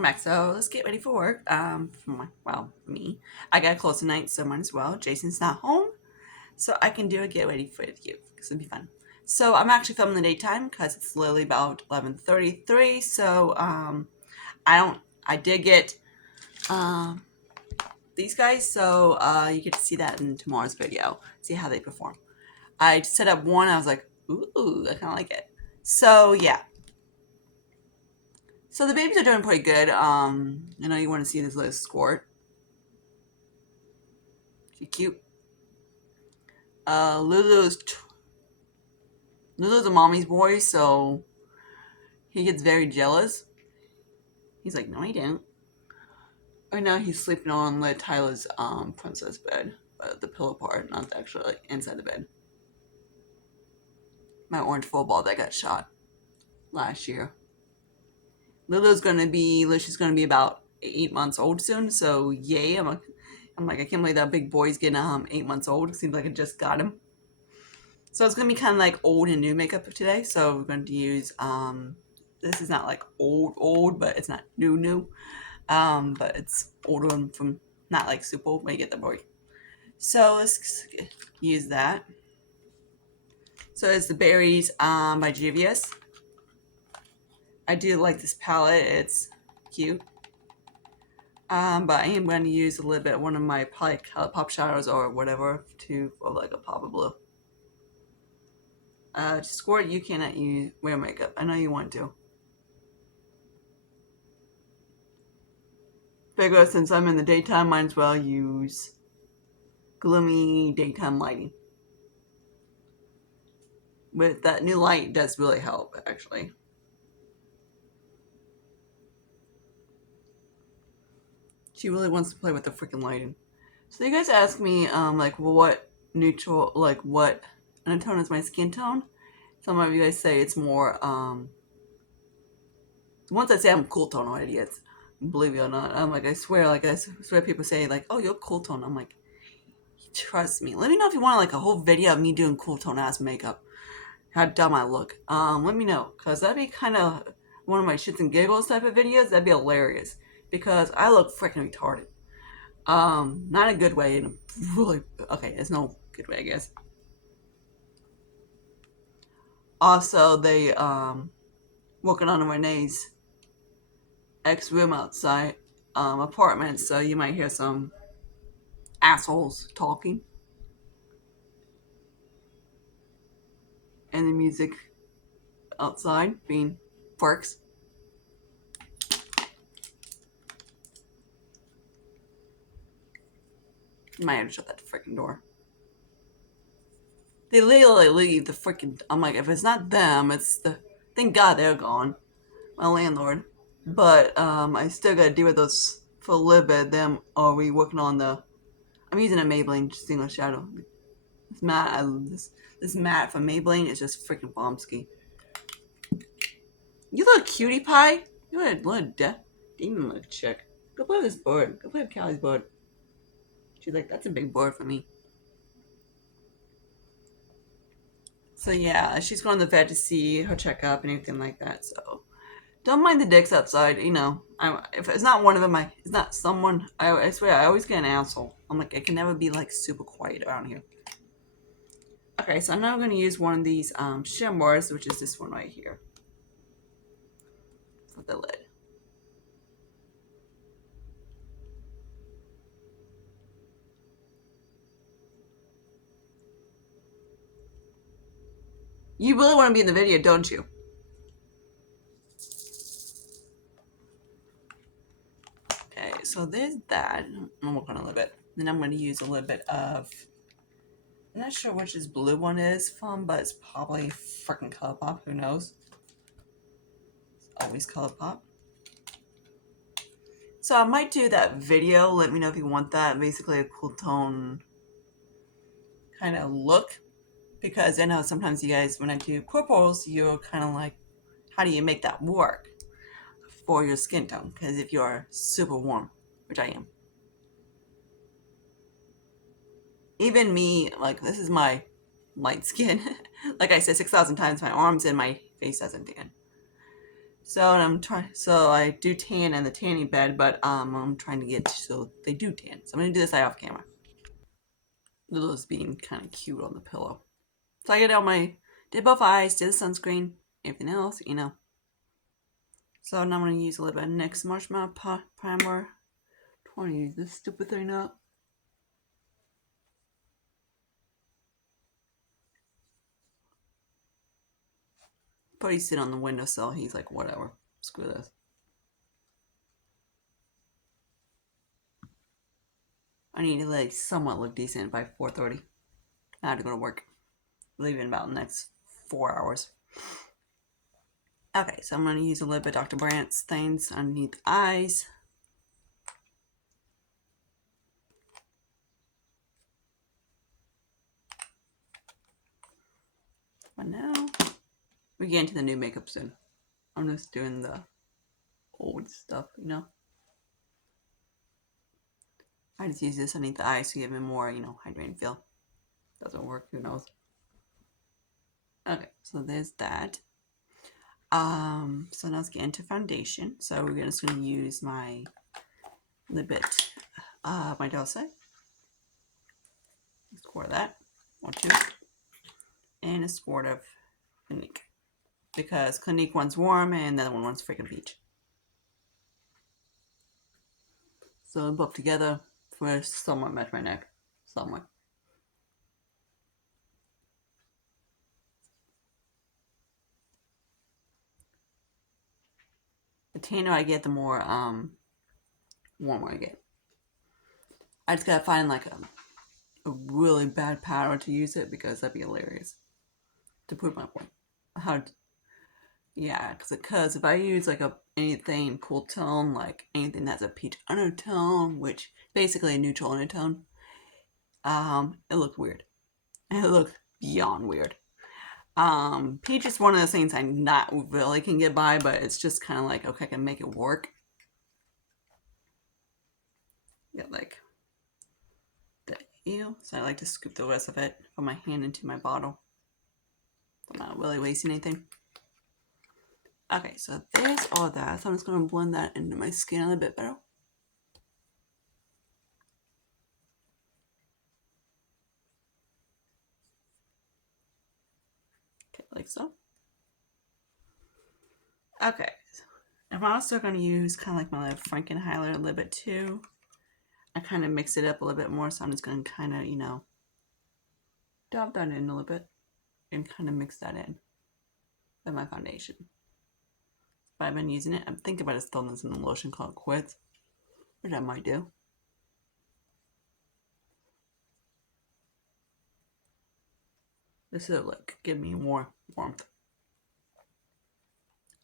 welcome back. So let's get ready for work. For me, I got to close tonight, so might as well. Jason's not home, so I can do a get ready for you because it'll be fun. So I'm actually filming the daytime because it's literally about 11:33. So I did get um these guys, so you get to see that in tomorrow's video. See how they perform. I set up one. I was like, ooh, I kind of like it. So yeah. So the babies are doing pretty good. I know you want to see this little squirt. She cute. Lulu's a mommy's boy, so he gets very jealous. He's like, no, he didn't. Right now, he's sleeping on Tyler's princess bed, the pillow part, not actually like inside the bed. My orange football that got shot last year. She's gonna be about 8 months old soon. So yay! I'm like, I can't believe that big boy's getting 8 months old. It seems like I just got him. So it's gonna be kind of like old and new makeup today. So we're going to use this is not like old, but it's not new. But it's older from not like super old when you get the boy. So let's use that. So it's the Berries by GVS. I do like this palette. It's cute. But I am going to use a little bit one of my pop shadows or whatever for like a pop of blue. Squirt, you cannot wear makeup. I know you want to. Figure since I'm in the daytime, might as well use gloomy daytime lighting. With that new light does really help, actually. She really wants to play with the freaking lighting. So you guys ask me, like, well, what undertone is my skin tone? Some of you guys say it's more, once I say I'm cool tone already, it's, believe it or not, I'm like, I swear people say, like, oh, you're cool tone. I'm like, trust me. Let me know if you want, like, a whole video of me doing cool tone ass makeup. How dumb I look. Let me know, because that'd be kind of one of my shits and giggles type of videos. That'd be hilarious, because I look freaking retarded. Not a good way, and really, okay, there's no good way, I guess. Also, they, working on Renee's ex-room outside, apartment, so you might hear some assholes talking. And the music outside being perks. You might have to shut that freaking door. They literally leave the freaking. I'm like, if it's not them, it's the. Thank God they're gone. My landlord. But I still gotta deal with those for a little bit. Them are we working on the. I'm using a Maybelline Single Shadow. This matte, this matte from Maybelline is just freaking bombski. You little cutie pie. You little demon little chick. Go play with this bird. Go play with Callie's bird. She's like, that's a big bird for me. So yeah, she's going to the vet to see her checkup and everything like that. So don't mind the dicks outside. You know, if it's not one of them, it's not someone. I swear, I always get an asshole. I'm like, I can never be like super quiet around here. Okay, so I'm now going to use one of these shimmers, which is this one right here. For the lid. You really want to be in the video, don't you? Okay, so there's that. I'm working a little bit. Then I'm going to use a little bit of. I'm not sure which this blue one is from, but it's probably freaking ColourPop. Who knows? It's always ColourPop. So I might do that video. Let me know if you want that. Basically a cool tone kind of look. Because I know sometimes you guys, when I do purples, you're kind of like, how do you make that work for your skin tone? Because if you're super warm, which I am. Even me, like, this is my light skin. Like I said 6,000 times, my arms and my face doesn't tan. So I do tan in the tanning bed, but I'm trying to get so they do tan. So I'm gonna do this eye off camera. Little's being kind of cute on the pillow. So I did both eyes, did the sunscreen, everything else, you know. So now I'm gonna use a little bit of NYX Marshmallow Primer. Trying to use this stupid thing up. But he's sitting on the windowsill. He's like, whatever, screw this. I need to like somewhat look decent by 4:30. I have to go to work. Leaving about the next 4 hours. Okay, so I'm going to use a little bit of Dr. Brandt's things underneath the eyes. But now, we get into the new makeup soon. I'm just doing the old stuff, you know? I just use this underneath the eyes to give it more, you know, hydrating feel. Doesn't work, who knows? Okay, so there's that. So now let's get into foundation. So we're just going to use my little bit, my Dulce. Squirt of that, or two, and a squirt of Clinique. Because Clinique one's warm and the other one's freaking peach. So both together for somewhat match my neck. Somewhat. The tanner I get, the more warmer I get. I just gotta find like a really bad powder to use it because that'd be hilarious. To prove my point. Yeah, because if I use like anything cool tone, like anything that's a peach undertone, which basically a neutral undertone, it looks weird. It looks beyond weird. Peach is one of those things I not really can get by, but it's just kind of like, okay, I can make it work. Yeah, like the ew. So I like to scoop the rest of it, put my hand into my bottle. I'm not really wasting anything. Okay, so there's all that. So I'm just gonna blend that into my skin a little bit better. Okay, like so. Okay, I'm also going to use kind of like my little Franken highlighter a little bit too. I kind of mix it up a little bit more, so I'm just going to kind of, you know, dab that in a little bit and kind of mix that in with my foundation. But I've been using it. I'm thinking about throwing this in a lotion called Quits, which I might do. This will like give me more warmth.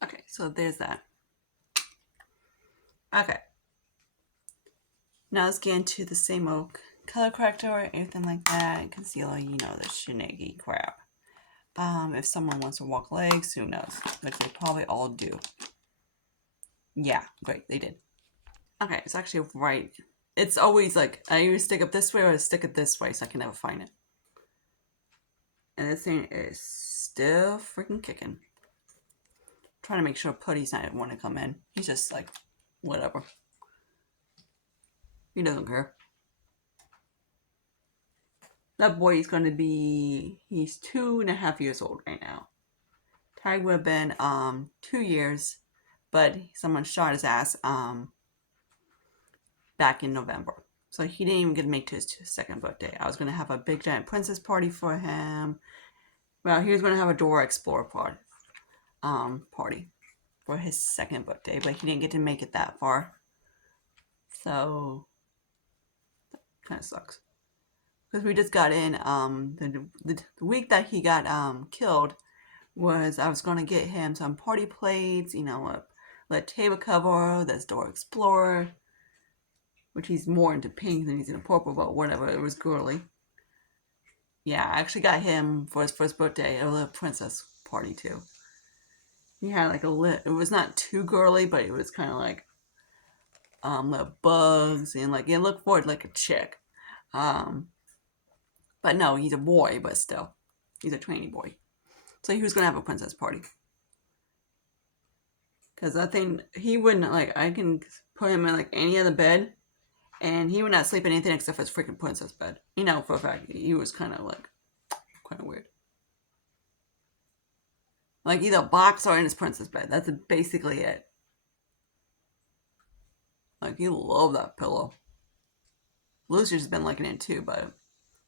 Okay, so there's that. Okay. Now let's get into the same old color corrector, everything like that, concealer, you know, the shenanigans crap. If someone wants to walk legs, who knows? Which they probably all do. Yeah, great, they did. Okay, it's actually right. It's always like, I either stick it this way or I stick it this way, so I can never find it. And this thing is still freaking kicking. Trying to make sure Putty's not want to come in. He's just like, whatever. He doesn't care. That boy is going to be, he's 2.5 years old right now. Tag would have been 2 years, but someone shot his ass back in November. So he didn't even get to make to his second birthday. I was going to have a big giant princess party for him. Well, he was going to have a Dora Explorer party for his second birthday, but he didn't get to make it that far. So that kind of sucks. Because we just got in, the week that he got killed was I was going to get him some party plates, you know, a table cover that's Dora Explorer, which he's more into pink than he's into purple, but whatever, it was girly. Yeah, I actually got him for his first birthday a little princess party too. He had like it was not too girly, but it was kind of like little bugs and like it looked forward like a chick. But no, he's a boy, but still, he's a trainee boy. So he was gonna have a princess party. Because I think he wouldn't, like, I can put him in, like, any other bed, and he would not sleep in anything except for his freaking princess bed. You know, for a fact, he was kind of, like, kind of weird. Like, either box or in his princess bed. That's basically it. Like, he loved that pillow. Lucy's been liking it too, but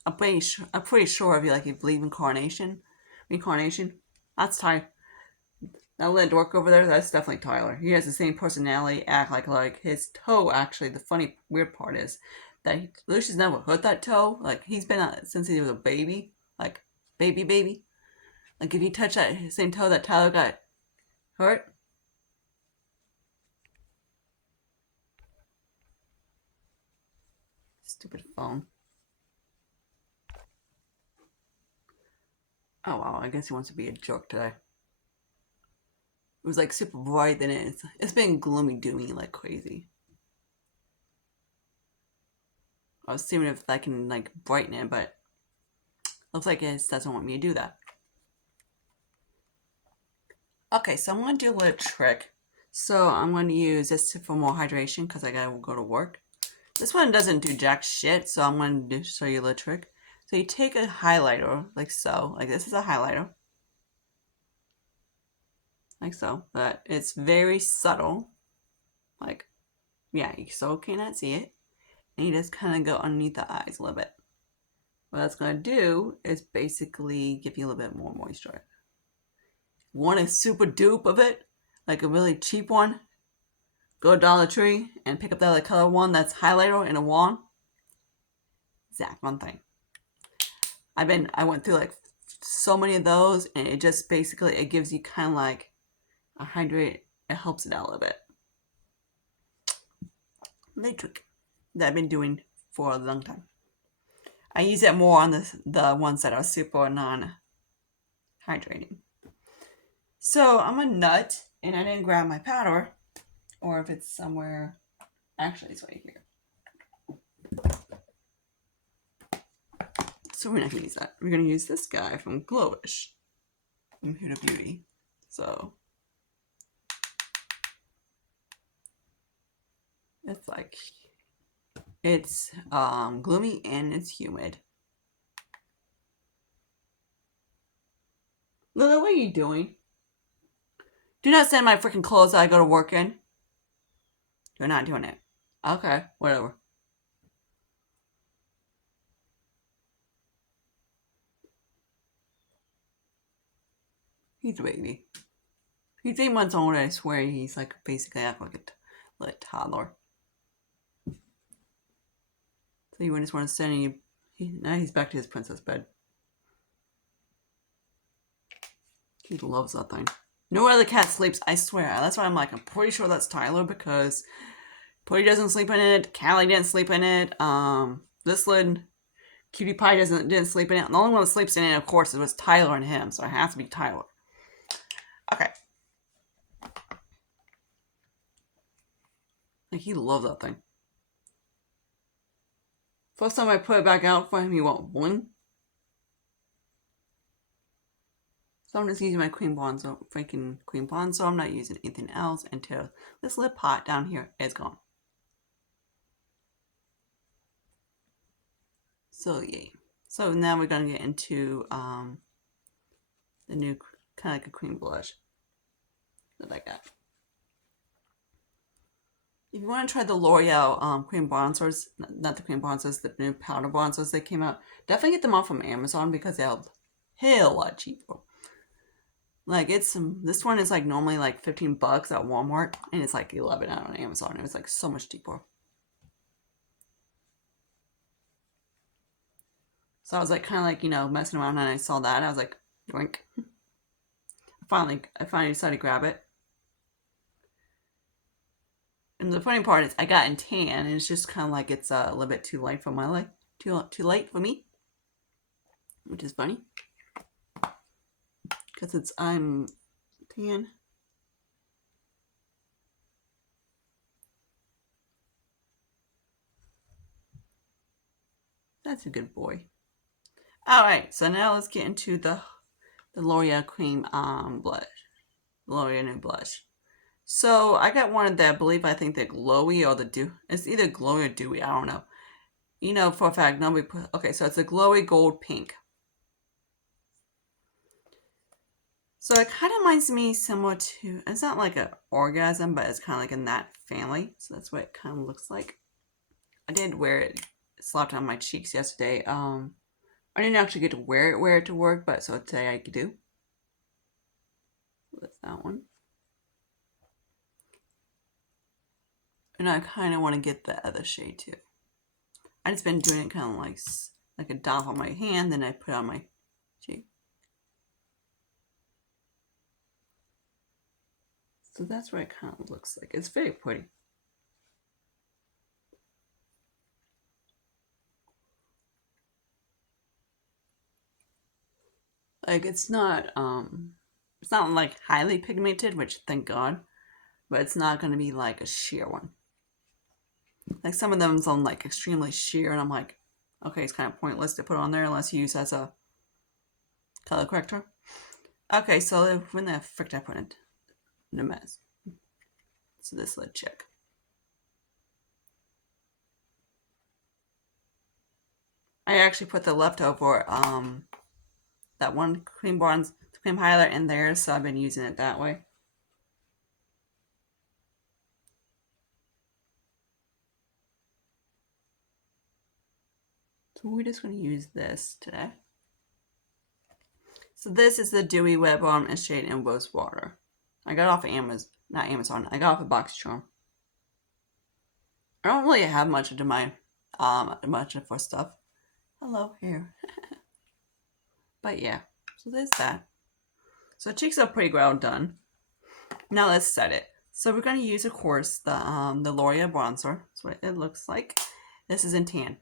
I'm pretty sure if you believe in reincarnation, that's Tyler. That little dork over there, that's definitely Tyler. He has the same personality, act like his toe. Actually, the funny weird part is that Lucius never hurt that toe. Like he's been since he was a baby, like baby. Like if you touch that same toe that Tyler got hurt. Stupid phone. Oh wow, I guess he wants to be a jerk today. It was like super bright, then it's been gloomy doomy like crazy. I was seeing if I can like brighten it, but looks like it doesn't want me to do that. Okay, so I'm gonna do a little trick. So I'm going to use this for more hydration because I gotta go to work. This one doesn't do jack shit, so I'm going to show you a little trick. So you take a highlighter, like so. Like this is a highlighter. Like so. But it's very subtle. Like, yeah, you so cannot see it. And you just kind of go underneath the eyes a little bit. What that's going to do is basically give you a little bit more moisture. Want a super dupe of it? Like a really cheap one? Go to Dollar Tree and pick up that other color one that's highlighter in a wand. Exact one thing. I went through like so many of those, and it just basically it gives you kind of like a hydrate. It helps it out a little bit. The trick that I've been doing for a long time. I use it more on the ones that are super non-hydrating. So I'm a nut, and I didn't grab my powder, or if it's somewhere. Actually, it's right here. So we're not going to use that. We're going to use this guy from Glowish, from Huda Beauty. So it's like, it's gloomy and it's humid. Lily, what are you doing? Do not send my freaking clothes that I go to work in. You're not doing it. Okay, whatever. He's a baby. He's 8 months old, and I swear he's like basically acting like a toddler. So you just want to send him. Now he's back to his princess bed. He loves that thing. No other cat sleeps, I swear. That's why I'm like, I'm pretty sure that's Tyler because Putty doesn't sleep in it. Callie didn't sleep in it. This lid, Cutie Pie didn't sleep in it. And the only one that sleeps in it, of course, was Tyler and him. So it has to be Tyler. Okay. Like, he loves that thing. First time I put it back out for him, he went boing. So I'm just using my Queen Bronzer. I'm not using anything else until this lip pot down here is gone. So yay. So now we're gonna get into the new kind of like a cream blush that I got. If you want to try the L'Oreal cream bronzers, not the cream bronzers, the new powder bronzers that came out, definitely get them off from Amazon because they're a hell lot cheaper. Like this one is like normally like $15 at Walmart, and it's like 11 out on Amazon. It was like so much cheaper. So I was like kind of like, messing around, and I saw that, and I was like, drink. I finally decided to grab it. And the funny part is I got in tan, and it's just kind of like it's a little bit too light for my light, too light for me, which is funny because I'm tan. That's a good boy. All right, so now let's get into the L'Oreal cream blush, L'Oreal new blush. So I got one of that, I think they're glowy or the dew. It's either glowy or dewy, I don't know. You know for a fact, nobody put, okay, so it's a glowy gold pink. So it kind of reminds me similar to, it's not like an orgasm, but it's kind of like in that family. So that's what it kind of looks like. I did wear it, slapped on my cheeks yesterday. I didn't actually get to wear it to work, but so today I could do. So that's that one. And I kind of want to get the other shade too. I just been doing it kind of like a dot on my hand, then I put on my cheek. So that's what it kind of looks like. It's very pretty. Like it's not like highly pigmented, which thank God, but it's not gonna be like a sheer one. Like some of them's on like extremely sheer, and I'm like, okay, it's kind of pointless to put on there unless you use as a color corrector. Okay, so when the frick did I put it? In a mess. So this lid check. I actually put the leftover that one cream bronze cream highlight in there, so I've been using it that way. So we're just going to use this today. So this is the Dewy Wet Balm and Shade in Rose Water. I got off of Amazon, not Amazon. I got off of BoxyCharm. I don't really have much into my much for stuff. Hello here. But yeah, so there's that. So cheeks are pretty well done. Now let's set it. So we're going to use, of course, the L'Oreal bronzer. That's what it looks like. This is in tan.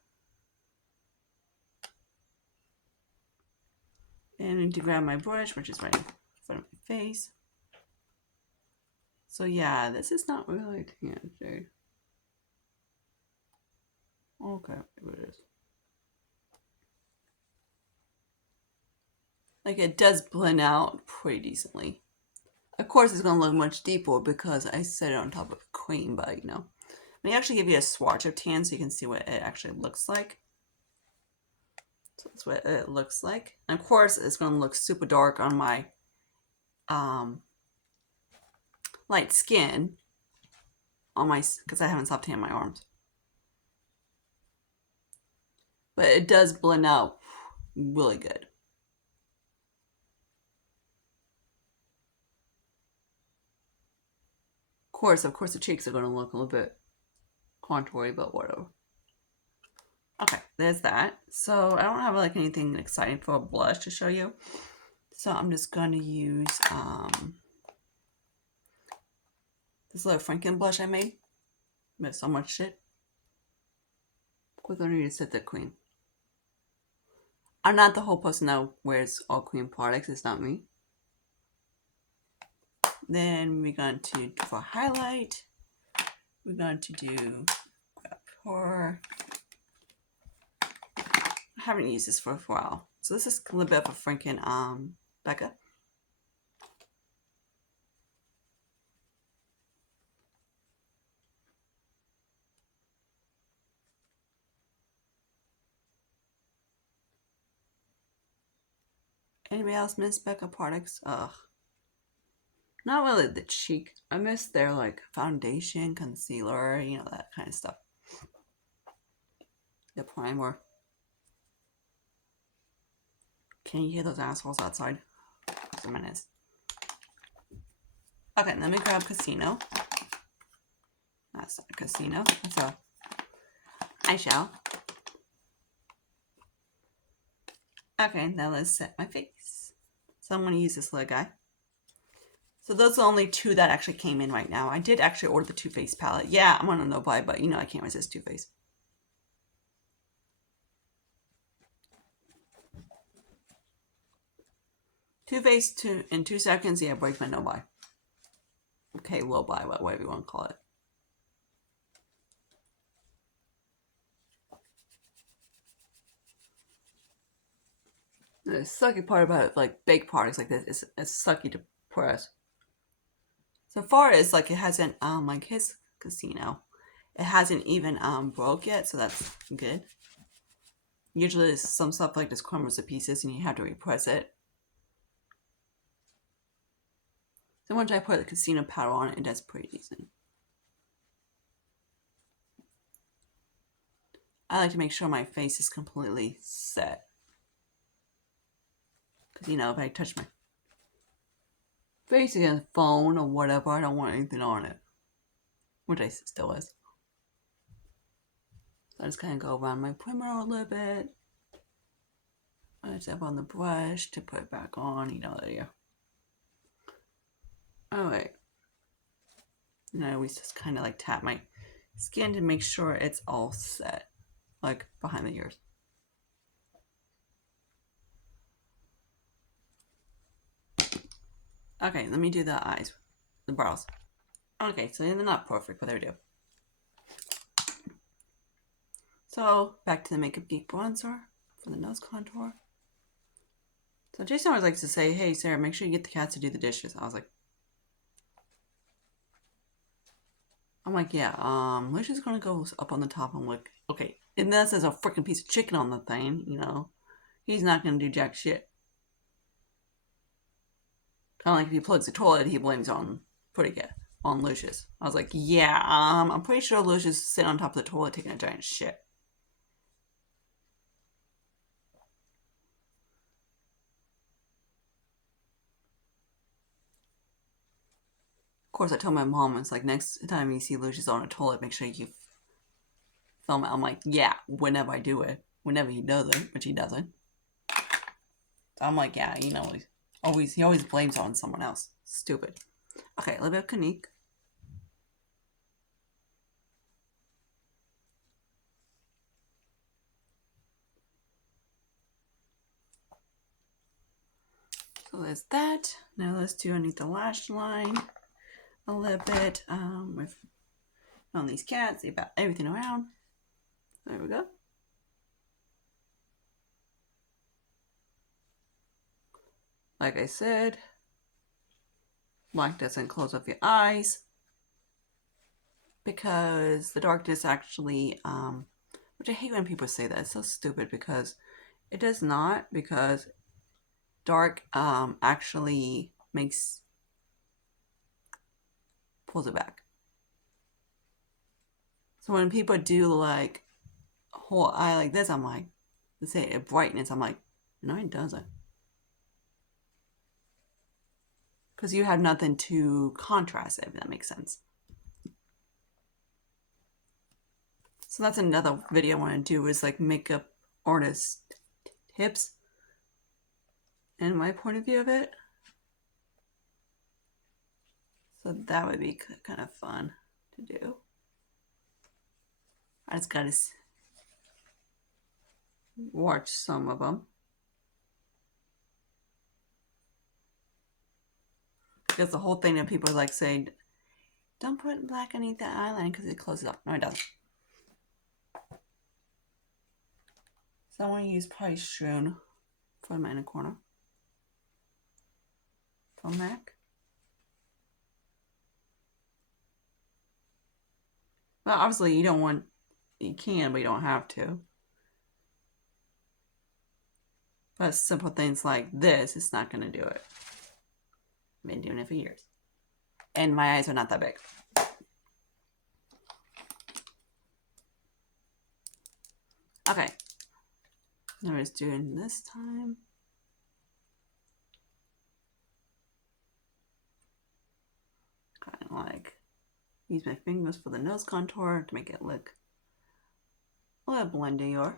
And I need to grab my brush, which is right in front of my face. So yeah, this is not really tan shade. Okay, here it is. Like it does blend out pretty decently. Of course, it's going to look much deeper because I set it on top of a cream, but you know. Let me actually give you a swatch of tan so you can see what it actually looks like. So that's what it looks like. And of course, it's going to look super dark on my light skin on my, because I haven't stopped tanning my arms. But it does blend out really good. Of course, the cheeks are going to look a little bit contoury, but whatever. Okay, there's that. So I don't have like anything exciting for a blush to show you. So I'm just going to use this little Franken blush I made. With so much shit. Quickly, I need to set the cream. I'm not the whole person that wears all cream products. It's not me. Then we're going to, for highlight, we're going to do pour. I haven't used this for a while. So this is a little bit of a Franken Becca. Anybody else miss Becca products? Ugh. Not really the cheek. I miss their like foundation, concealer, you know, that kind of stuff. The primer. Can you hear those assholes outside? Just a minute. Okay, let me grab Casino. That's not a Casino. That's a eyeshadow. Okay, now let's set my face. So I'm going to use this little guy. So those are only two that actually came in right now. I did actually order the Too Faced palette. Yeah, I'm on a no buy, but you know I can't resist Too Faced. Too Faced in 2 seconds. Yeah, break my no buy. Okay, low buy, whatever you want to call it. The sucky part about it, like big products like this, it's sucky to press. So far it's like it hasn't like his casino, it hasn't even broke yet, so that's good. Usually some stuff like this crumbles to pieces and you have to repress it. So once I put the casino powder on it, it does pretty decent. I like to make sure my face is completely set. Because, you know, if I touch my face against the phone or whatever, I don't want anything on it. Which I still is. So I just kind of go around my perimeter a little bit. I just have on the brush to put it back on, you know, there. Alright. And I always just kind of like tap my skin to make sure it's all set. Like behind the ears. Okay, let me do the eyes. The brows. Okay, so they're not perfect, but they do. So, back to the Makeup Geek bronzer for the nose contour. So Jason always likes to say, hey, Sarah, make sure you get the cats to do the dishes. I was like, yeah, Lucia's gonna go up on the top and look, okay, unless there's a freaking piece of chicken on the thing, you know, he's not gonna do jack shit. Kind of like if he plugs the toilet, he blames on Lucius. I was like, yeah, I'm pretty sure Lucius sitting on top of the toilet taking a giant shit. Of course, I told my mom, it's like, next time you see Lucius on a toilet, make sure you film it. I'm like, yeah, whenever I do it, whenever he does it, which he doesn't. So I'm like, yeah, you know, he always blames on someone else. Stupid. Okay, a little bit of Clinique. So there's that. Now let's do underneath the lash line a little bit with on these cats, about everything around. There we go. Like I said, black doesn't close up your eyes because the darkness actually, which I hate when people say that. It's so stupid because it does not, because dark actually pulls it back. So when people do like whole eye like this, I'm like, let's say a brightness, I'm like, no, it doesn't. Because you have nothing to contrast it, if that makes sense. So that's another video I want to do, is like makeup artist tips and my point of view of it. So that would be kind of fun to do. I just gotta watch some of them. Because the whole thing that people like saying, don't put black underneath the eyeliner because it closes up. No, it doesn't. So I want to use Price Strewn for my inner corner from MAC. Well, obviously you can, but you don't have to. But simple things like this, it's not going to do it. I've been doing it for years. And my eyes are not that big. Okay. Now we're just doing this time. Kind of like use my fingers for the nose contour to make it look a little blendier.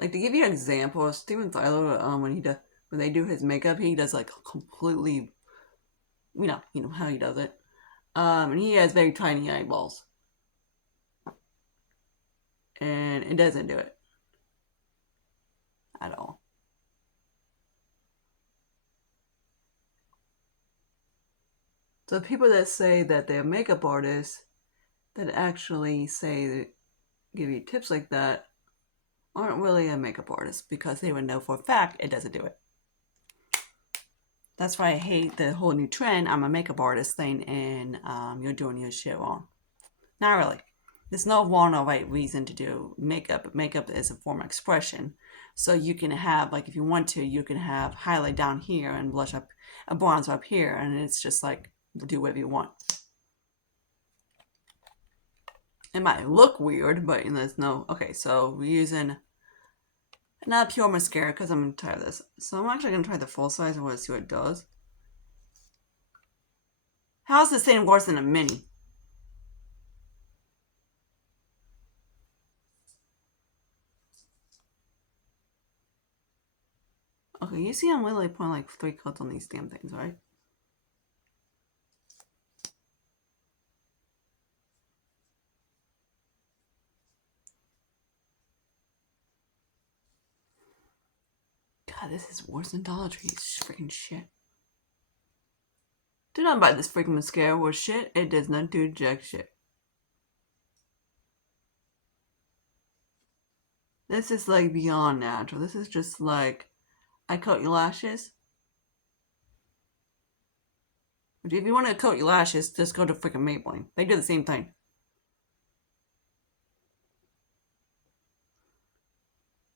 Like, to give you an example, Steven Tyler, when they do his makeup, he does like completely, you know how he does it. And he has very tiny eyeballs, and it doesn't do it at all. So people that say that they're makeup artists, that actually say that give you tips like that aren't really a makeup artist because they would know for a fact it doesn't do it. That's why I hate the whole new trend. I'm a makeup artist thing, and you're doing your shit wrong. Not really. There's no wrong or right reason to do makeup. Makeup is a form of expression. So you can have, like, if you want to, you can have highlight down here and blush up, a bronzer up here, and it's just like, do whatever you want. It might look weird, but there's no. Okay, so we're using not pure mascara because I'm tired of this. So I'm actually going to try the full size and want to see what it does. How's this thing worse than a mini? Okay, you see I'm literally putting like 3 coats on these damn things, right? God, this is worse than Dollar Tree. It's freaking shit. Do not buy this freaking mascara with shit. It does not do jack shit. This is like beyond natural. This is just like, I coat your lashes. But if you want to coat your lashes, just go to freaking Maybelline. They do the same thing.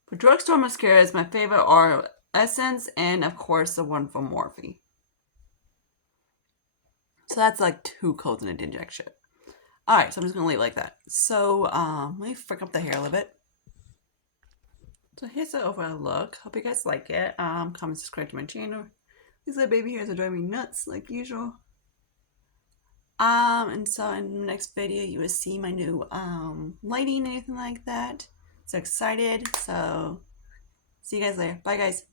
For drugstore mascaras, my favorite are Essence and, of course, the one from Morphe. So that's like 2 coats and it did jack shit. Alright, so I'm just going to leave it like that. So, let me frick up the hair a little bit. So here's the overall look. Hope you guys like it. Comment, subscribe to my channel. These little baby hairs are driving me nuts like usual. And so in the next video you will see my new lighting and anything like that. So excited. So see you guys later. Bye guys.